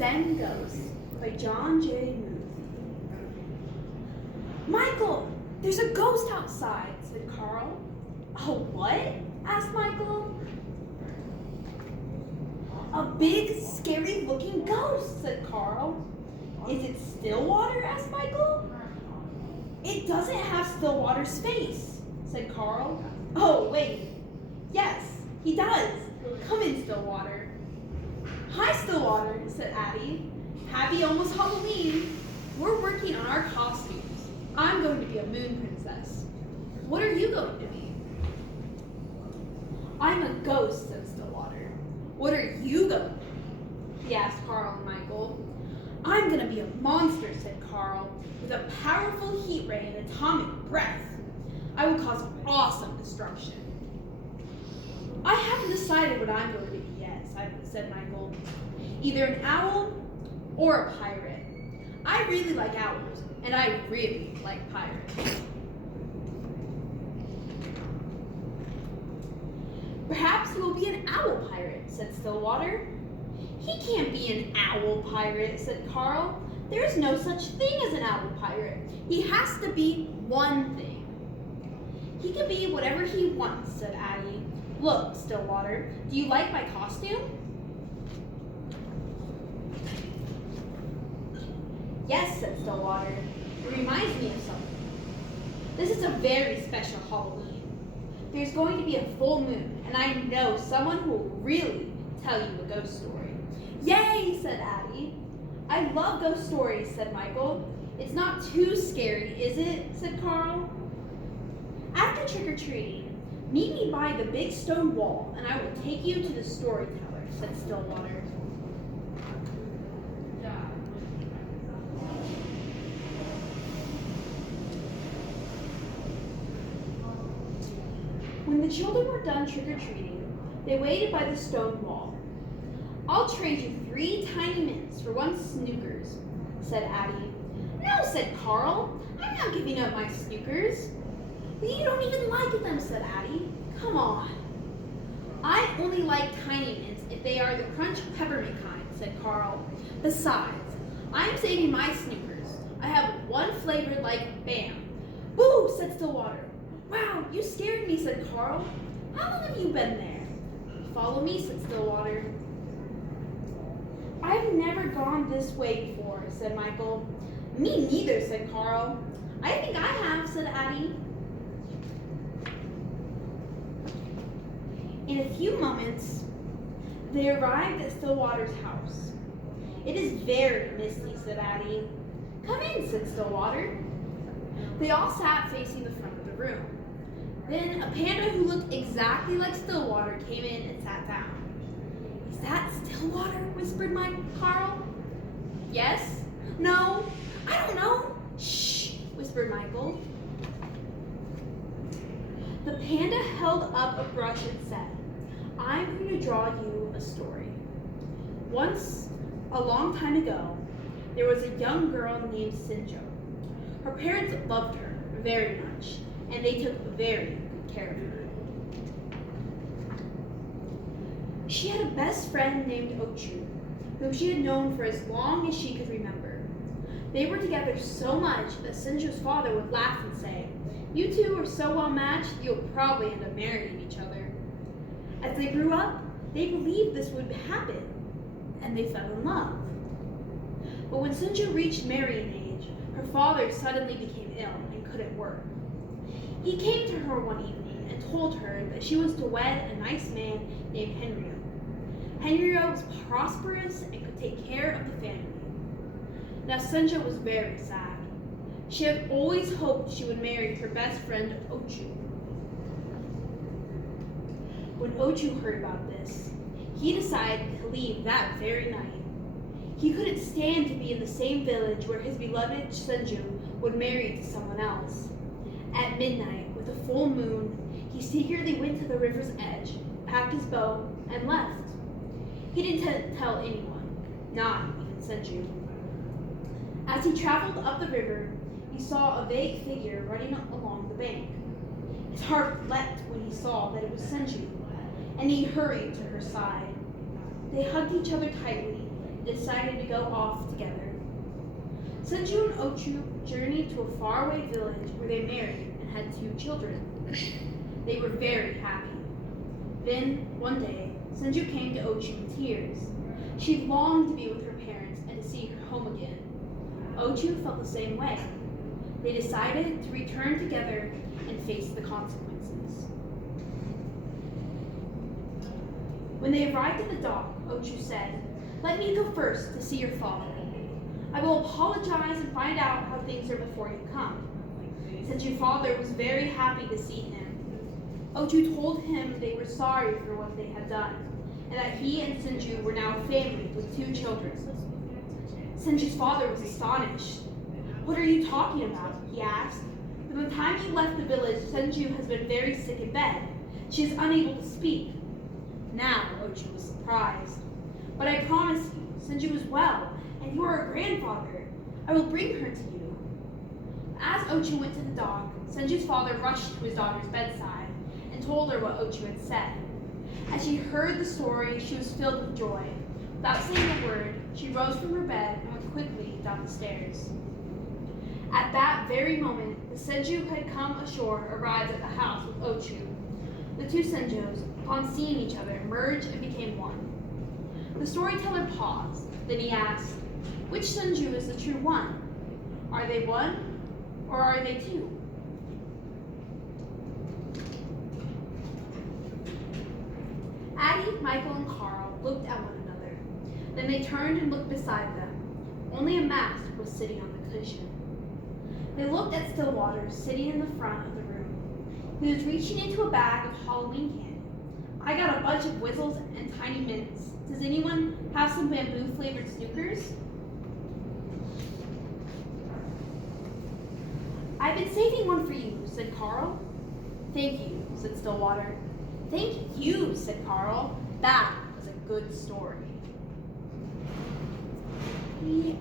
Zen Ghosts by John J. Muth. Michael, there's a ghost outside, said Carl. A what? Asked Michael. A big, scary-looking ghost, said Carl. Is it Stillwater? Asked Michael. It doesn't have Stillwater's face, said Carl. Oh, wait. Yes, he does. Come in, Stillwater. Hi, Stillwater, said Addie. Happy almost Halloween. We're working on our costumes. I'm going to be a moon princess. What are you going to be? I'm a ghost, said Stillwater. What are you going to be? He asked Carl and Michael. I'm going to be a monster, said Carl, with a powerful heat ray and atomic breath. I will cause awesome destruction. I haven't decided what I'm going to be yet, said Michael. Either an owl or a pirate. I really like owls, and I really like pirates. Perhaps he will be an owl pirate, said Stillwater. He can't be an owl pirate, said Carl. There is no such thing as an owl pirate. He has to be one thing. He can be whatever he wants, said Addie. Look, Stillwater, do you like my costume? Yes, said Stillwater. It reminds me of something. This is a very special Halloween. There's going to be a full moon, and I know someone who will really tell you a ghost story. Yay, said Addie. I love ghost stories, said Michael. It's not too scary, is it? Said Carl. After trick-or-treating, meet me by the big stone wall, and I will take you to the storyteller, said Stillwater. When the children were done trick-or-treating, they waited by the stone wall. I'll trade you 3 tiny mints for 1 Snookers, said Addie. No, said Carl. I'm not giving up my Snookers. But you don't even like them, said Addie. Come on. I only like tiny mints if they are the crunch peppermint kind, said Carl. Besides, I'm saving my Snookers. I have one flavored like Bam. Boo, said Stillwater. Wow, you scared me, said Carl. How long have you been there? Follow me, said Stillwater. I've never gone this way before, said Michael. Me neither, said Carl. I think I have, said Addie. In a few moments, they arrived at Stillwater's house. It is very misty, said Addie. Come in, said Stillwater. They all sat facing the front of the room. Then a panda who looked exactly like Stillwater came in and sat down. Is that Stillwater? Whispered Carl. Yes? No? I don't know. Shh, whispered Michael. The panda held up a brush and said, I'm going to draw you a story. Once, a long time ago, there was a young girl named Sinjo. Her parents loved her very much, and they took very good care of her. She had a best friend named Ochu, whom she had known for as long as she could remember. They were together so much that Sinjo's father would laugh and say, You two are so well matched, you'll probably end up marrying each other. As they grew up, they believed this would happen, and they fell in love. But when Sinjo reached marrying age, her father suddenly became ill and couldn't work. He came to her one evening and told her that she was to wed a nice man named Henryo. Henryo was prosperous and could take care of the family. Now Sinjo was very sad. She had always hoped she would marry her best friend Ochu. When Ochu heard about this, he decided to leave that very night. He couldn't stand to be in the same village where his beloved Sinjo would marry to someone else. At midnight, with a full moon, he secretly went to the river's edge, packed his bow, and left. He didn't tell anyone, not even Sinjo. As he traveled up the river, he saw a vague figure running along the bank. His heart leapt when he saw that it was Sinjo, and he hurried to her side. They hugged each other tightly and decided to go off together. Senju and Ochu journeyed to a faraway village where they married and had 2 children. They were very happy. Then, one day, Senju came to Ochu in tears. She longed to be with her parents and to see her home again. Ochu felt the same way. They decided to return together and face the consequences. When they arrived at the dock, Ochu said, "Let me go first to see your father. I will apologize and find out how things are before you come." Senju's father was very happy to see him. Ochu told him they were sorry for what they had done, and that he and Senju were now a family with 2 children. Senju's father was astonished. "What are you talking about?" he asked. "From the time you left the village, Senju has been very sick in bed. She is unable to speak." Now Ochu was surprised. "But I promise you, Senju is well, and you are her grandfather. I will bring her to you." As Ochu went to the dock, Senju's father rushed to his daughter's bedside and told her what Ochu had said. As she heard the story, she was filled with joy. Without saying a word, she rose from her bed and went quickly down the stairs. At that very moment, the Senju who had come ashore arrived at the house with Ochu. The 2 Senjus, upon seeing each other, merged and became one. The storyteller paused. Then he asked, "Which Senju is the true one? Are they one, or are they 2? Addie, Michael, and Carl looked at one another. Then they turned and looked beside them. Only a mask was sitting on the cushion. They looked at Stillwater sitting in the front of the room. He was reaching into a bag of Halloween candy. "I got a bunch of whistles and tiny mints. Does anyone have some bamboo-flavored Snookers?" "I've been saving one for you," said Carl. "Thank you," said Stillwater. "Thank you," said Carl. "That was a good story." The end.